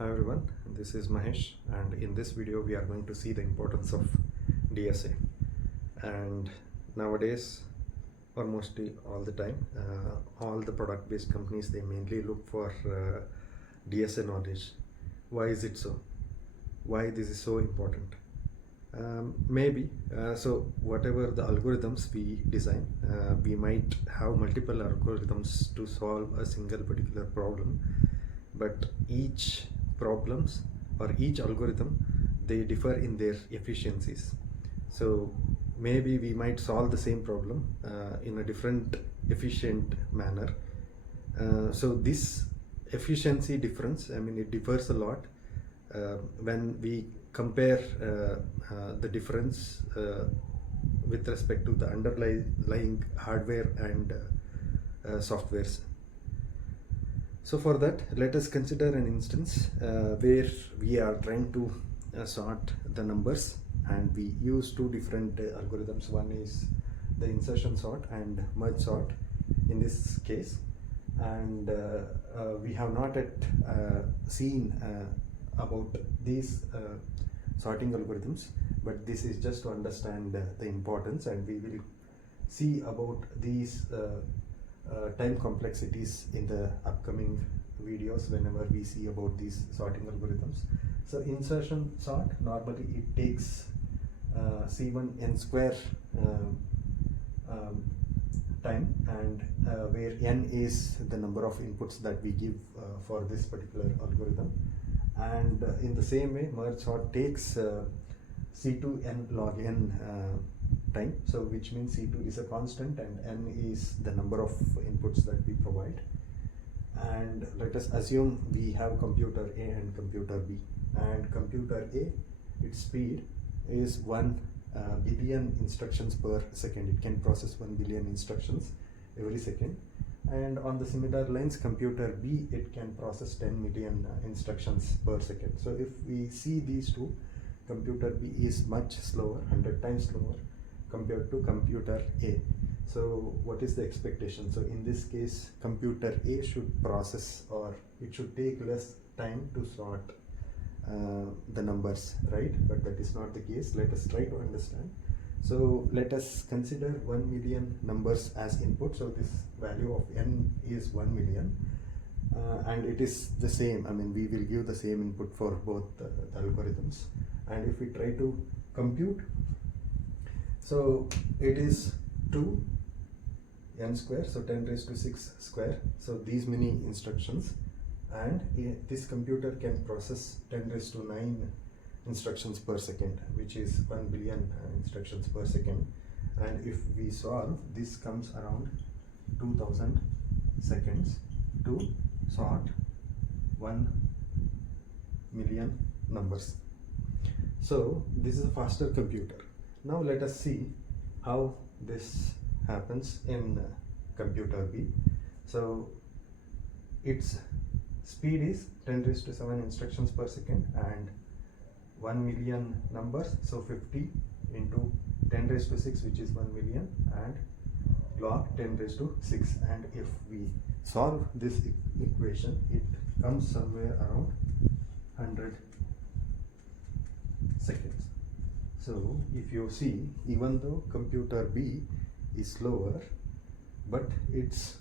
Hi everyone, this is Mahesh, and in this video we are going to see the importance of DSA. And nowadays, or mostly all the time, all the product based companies, they mainly look for DSA knowledge. Why is it so? Why this is so important? So whatever the algorithms we design, we might have multiple algorithms to solve a single particular problem, but each problems or each algorithm, they differ in their efficiencies. So maybe we might solve the same problem in a different efficient manner. So this efficiency difference, it differs a lot when we compare the difference with respect to the underlying hardware and softwares. So for that, let us consider an instance where we are trying to sort the numbers, and we use two different algorithms. One is the insertion sort and merge sort in this case, and we have not yet seen about these sorting algorithms, but this is just to understand the importance, and we will see about these time complexities in the upcoming videos whenever we see about these sorting algorithms. So insertion sort, normally it takes C1 n square time, and where n is the number of inputs that we give for this particular algorithm. And in the same way, merge sort takes C2 n log n time, so which means C2 is a constant and n is the number of inputs that we provide. And let us assume we have computer A and computer B, and computer A, its speed is 1 billion instructions per second. It can process 1 billion instructions every second. And on the similar lines, computer B, it can process 10 million instructions per second. So if we see these two, computer B is much slower, 100 times slower compared to computer A. So what is the expectation? So in this case, computer A should process, or it should take less time to sort the numbers, right? But that is not the case. Let us try to understand. So let us consider 1 million numbers as input. So this value of n is 1 million, and it is the same. We will give the same input for both the algorithms. And if we try to compute, so it is 2 n square, so 10 raised to 6 square. So these many instructions, and this computer can process 10 raised to 9 instructions per second, which is 1 billion instructions per second. And if we solve, this comes around 2000 seconds to sort 1 million numbers. So this is a faster computer. Now let us see how this happens in computer B. So its speed is 10 raised to 7 instructions per second and 1 million numbers, so 50 into 10 raised to 6, which is 1 million, and log 10 raised to 6. And if we solve this equation, it comes somewhere around 100 seconds. So if you see, even though computer B is slower, but its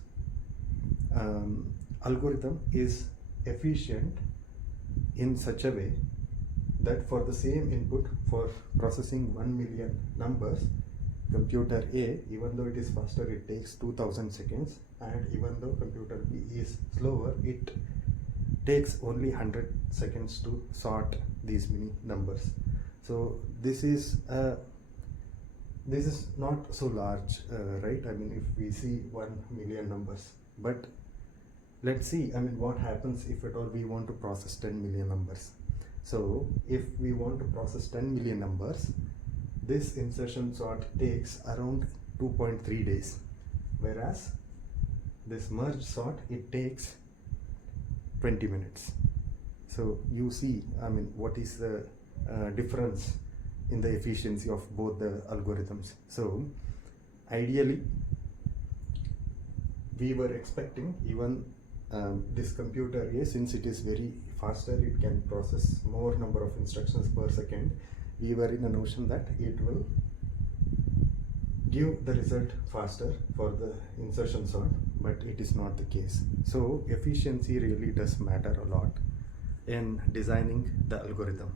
algorithm is efficient in such a way that for the same input, for processing 1 million numbers, computer A, even though it is faster, it takes 2000 seconds, and even though computer B is slower, it takes only 100 seconds to sort these many numbers. So this is not so large, right? If we see 1 million numbers, but let's see, what happens if at all we want to process 10 million numbers. So if we want to process 10 million numbers, this insertion sort takes around 2.3 days, whereas this merge sort, it takes 20 minutes. So you see, what is the difference in the efficiency of both the algorithms. So ideally, we were expecting even this computer A, since it is very faster, it can process more number of instructions per second, we were in a notion that it will give the result faster for the insertion sort, but it is not the case. So efficiency really does matter a lot in designing the algorithm.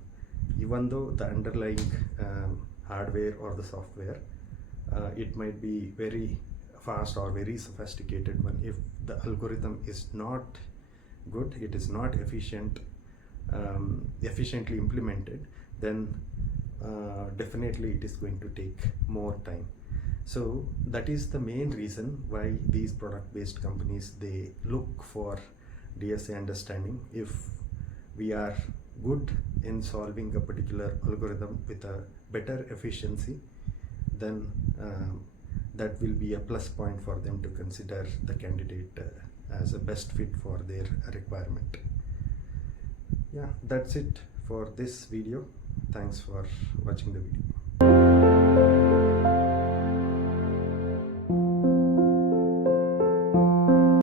Even though the underlying hardware or the software, it might be very fast or very sophisticated one, if the algorithm is not good, it is not efficiently implemented, then definitely it is going to take more time. So that is the main reason why these product-based companies, they look for DSA understanding. If we are good in solving a particular algorithm with a better efficiency, then that will be a plus point for them to consider the candidate as a best fit for their requirement. Yeah, that's it for this video. Thanks for watching the video.